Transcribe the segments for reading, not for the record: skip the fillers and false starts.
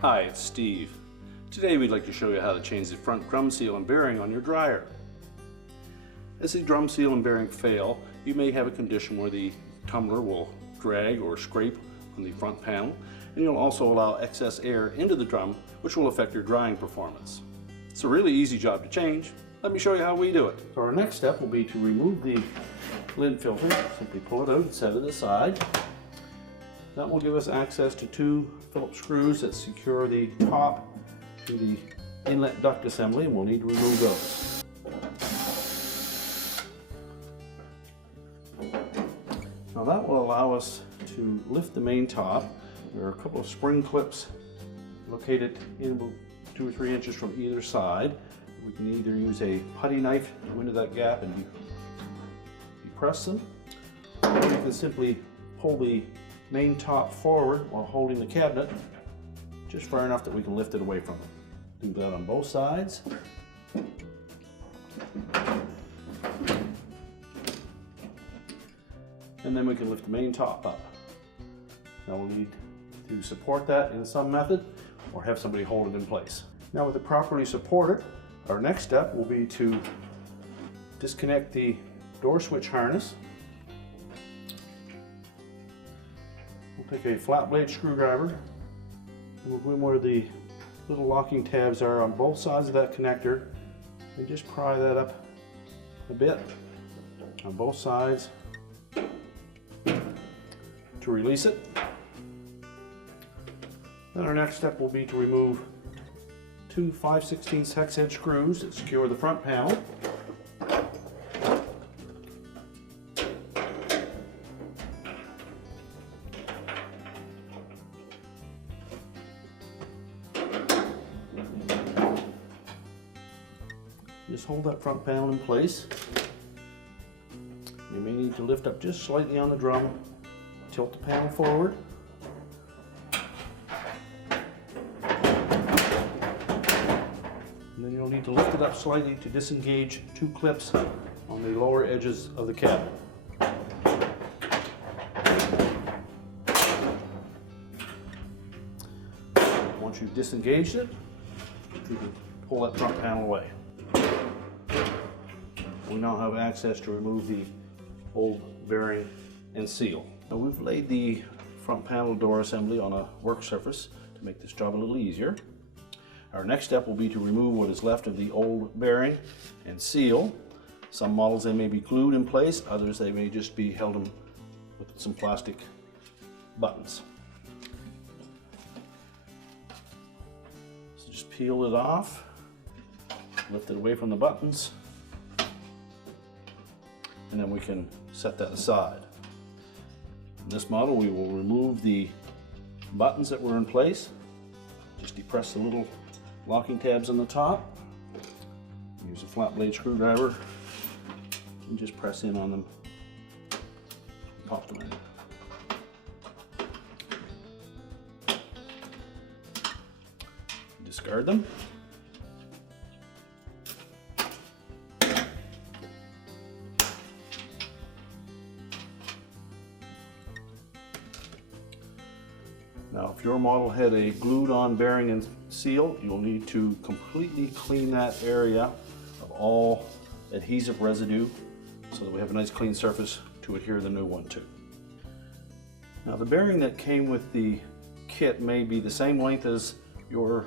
Hi, it's Steve. Today we'd like to show you how to change the front drum seal and bearing on your dryer. As the drum seal and bearing fail, you may have a condition where the tumbler will drag or scrape on the front panel, and you'll also allow excess air into the drum, which will affect your drying performance. It's a really easy job to change. Let me show you how we do it. So our next step will be to remove the lid filter. Simply pull it out and set it aside. That will give us access to two Phillips screws that secure the top to the inlet duct assembly, and we'll need to remove those. Now that will allow us to lift the main top. There are a couple of spring clips located in about 2 or 3 inches from either side. We can either use a putty knife to go into that gap and depress them, or you can simply pull the main top forward while holding the cabinet just far enough that we can lift it away from it. Do that on both sides. And then we can lift the main top up. Now we'll need to support that in some method or have somebody hold it in place. Now with it properly supported, our next step will be to disconnect the door switch harness. We'll take a flat blade screwdriver and we'll go in where the little locking tabs are on both sides of that connector and just pry that up a bit on both sides to release it. Then our next step will be to remove two 5/16 hex head screws that secure the front panel. Just hold that front panel in place. You may need to lift up just slightly on the drum, tilt the panel forward. And then you'll need to lift it up slightly to disengage two clips on the lower edges of the cabinet. Once you've disengaged it, you can pull that front panel away. We now have access to remove the old bearing and seal. Now we've laid the front panel door assembly on a work surface to make this job a little easier. Our next step will be to remove what is left of the old bearing and seal. Some models they may be glued in place, others they may just be held with some plastic buttons. So just peel it off, lift it away from the buttons, and then we can set that aside. In this model we will remove the buttons that were in place. Just depress the little locking tabs on the top. Use a flat blade screwdriver and just press in on them. Pop them in. Discard them. Now, if your model had a glued-on bearing and seal, you'll need to completely clean that area of all adhesive residue so that we have a nice clean surface to adhere the new one to. Now, the bearing that came with the kit may be the same length as your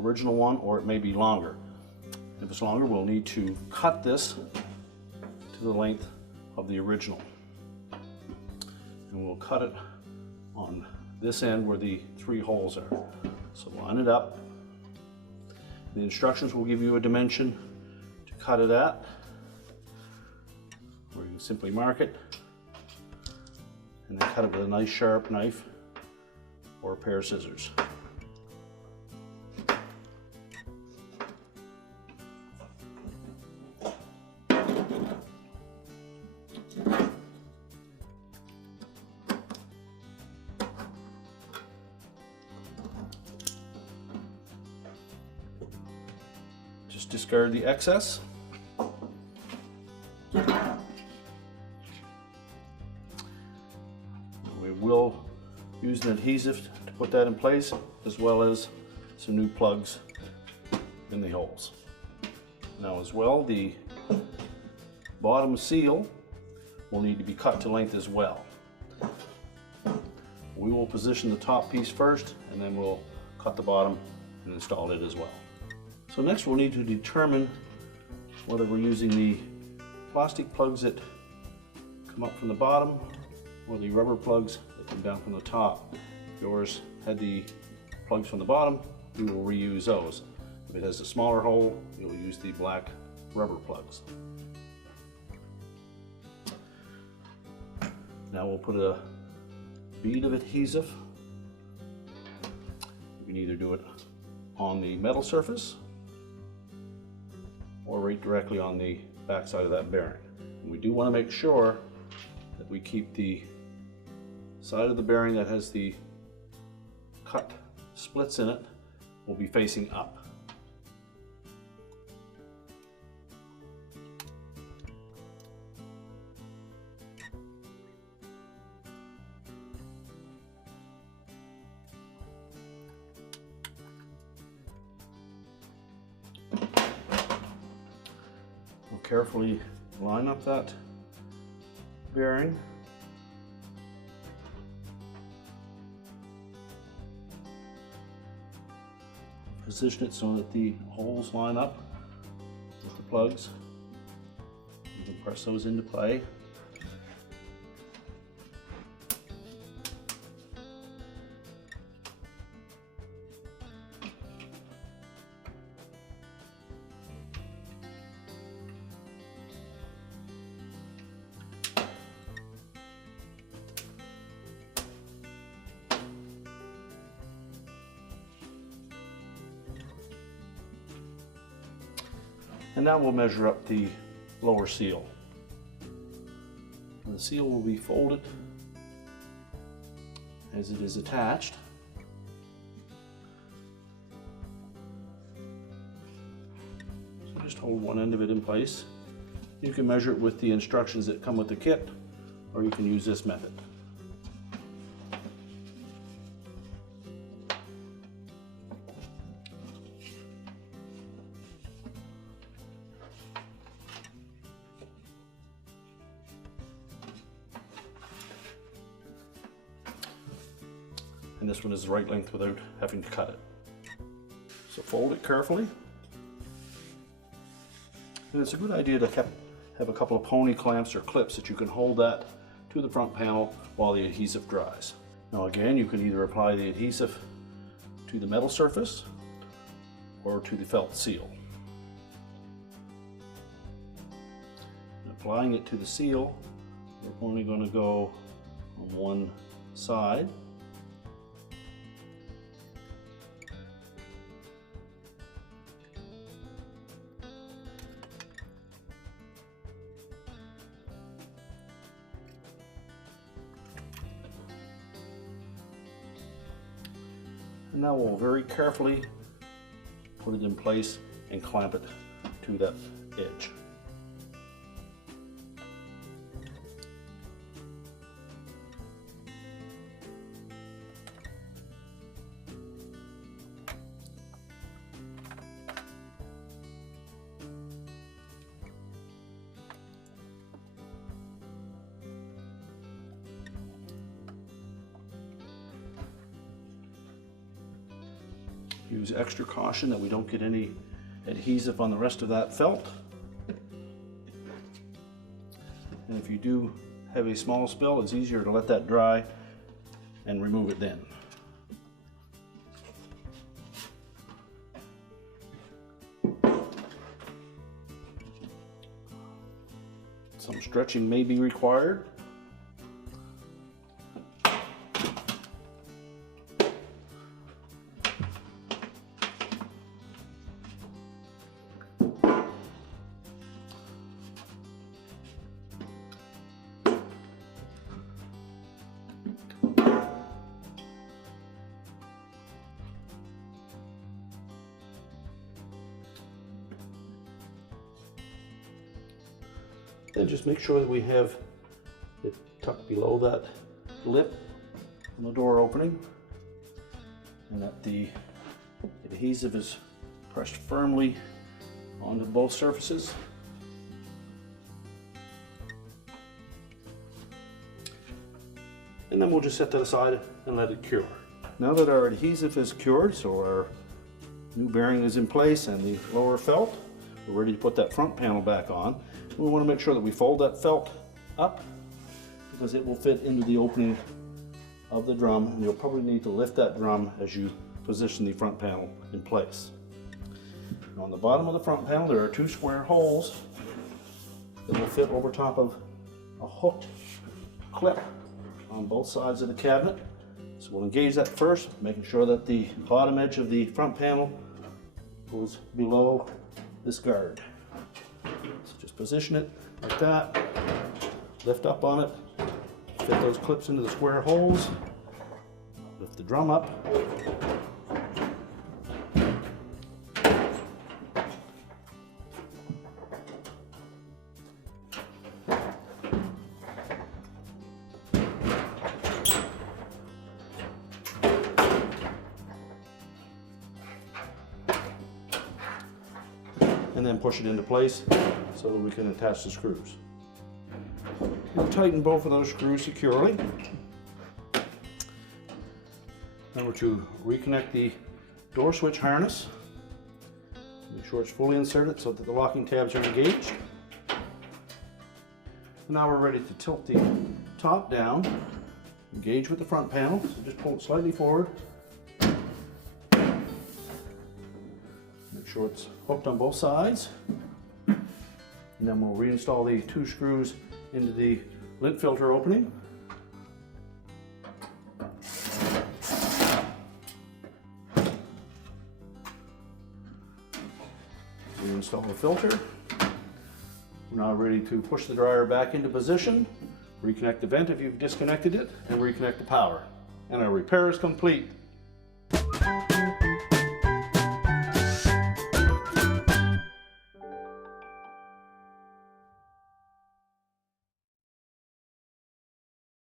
original one, or it may be longer. If it's longer, we'll need to cut this to the length of the original. And we'll cut it on this end where the 3 holes are. So line it up. The instructions will give you a dimension to cut it at, or you can simply mark it and then cut it with a nice sharp knife or a pair of scissors. Just discard the excess. will use an adhesive to put that in place, as well as some new plugs in the holes. Now as well, the bottom seal will need to be cut to length as well. We will position the top piece first, and then we'll cut the bottom and install it as well. So next we'll need to determine whether we're using the plastic plugs that come up from the bottom or the rubber plugs that come down from the top. If yours had the plugs from the bottom, we will reuse those. If it has a smaller hole, you'll use the black rubber plugs. Now we'll put a bead of adhesive. You can either do it on the metal surface or right directly on the back side of that bearing. And we do want to make sure that we keep the side of the bearing that has the cut splits in it will be facing up. We'll carefully line up that bearing. Position it so that the holes line up with the plugs. You can press those into play. And now we'll measure up the lower seal. And the seal will be folded as it is attached. So just hold one end of it in place. You can measure it with the instructions that come with the kit, or you can use this method. And this one is the right length without having to cut it. So fold it carefully. And it's a good idea to have a couple of pony clamps or clips that you can hold that to the front panel while the adhesive dries. Now again, you can either apply the adhesive to the metal surface or to the felt seal. And applying it to the seal, we're only going to go on one side. And now we'll very carefully put it in place and clamp it to that edge. Use extra caution that we don't get any adhesive on the rest of that felt. And if you do have a small spill, it's easier to let that dry and remove it then. Some stretching may be required. Then just make sure that we have it tucked below that lip on the door opening, and that the adhesive is pressed firmly onto both surfaces. And then we'll just set that aside and let it cure. Now that our adhesive is cured, so our new bearing is in place and the lower felt, we're ready to put that front panel back on. We want to make sure that we fold that felt up because it will fit into the opening of the drum, and you'll probably need to lift that drum as you position the front panel in place. Now on the bottom of the front panel there are two square holes that will fit over top of a hooked clip on both sides of the cabinet. So we'll engage that first, making sure that the bottom edge of the front panel goes below this guard. So just position it like that, lift up on it, fit those clips into the square holes, lift the drum up, and then push it into place so that we can attach the screws. We'll tighten both of those screws securely. Remember to reconnect the door switch harness. Make sure it's fully inserted so that the locking tabs are engaged. Now we're ready to tilt the top down, engage with the front panel, so just pull it slightly forward. Make sure it's hooked on both sides. And then we'll reinstall the two screws into the lint filter opening. Reinstall the filter. We're now ready to push the dryer back into position, reconnect the vent if you've disconnected it, and reconnect the power. And our repair is complete.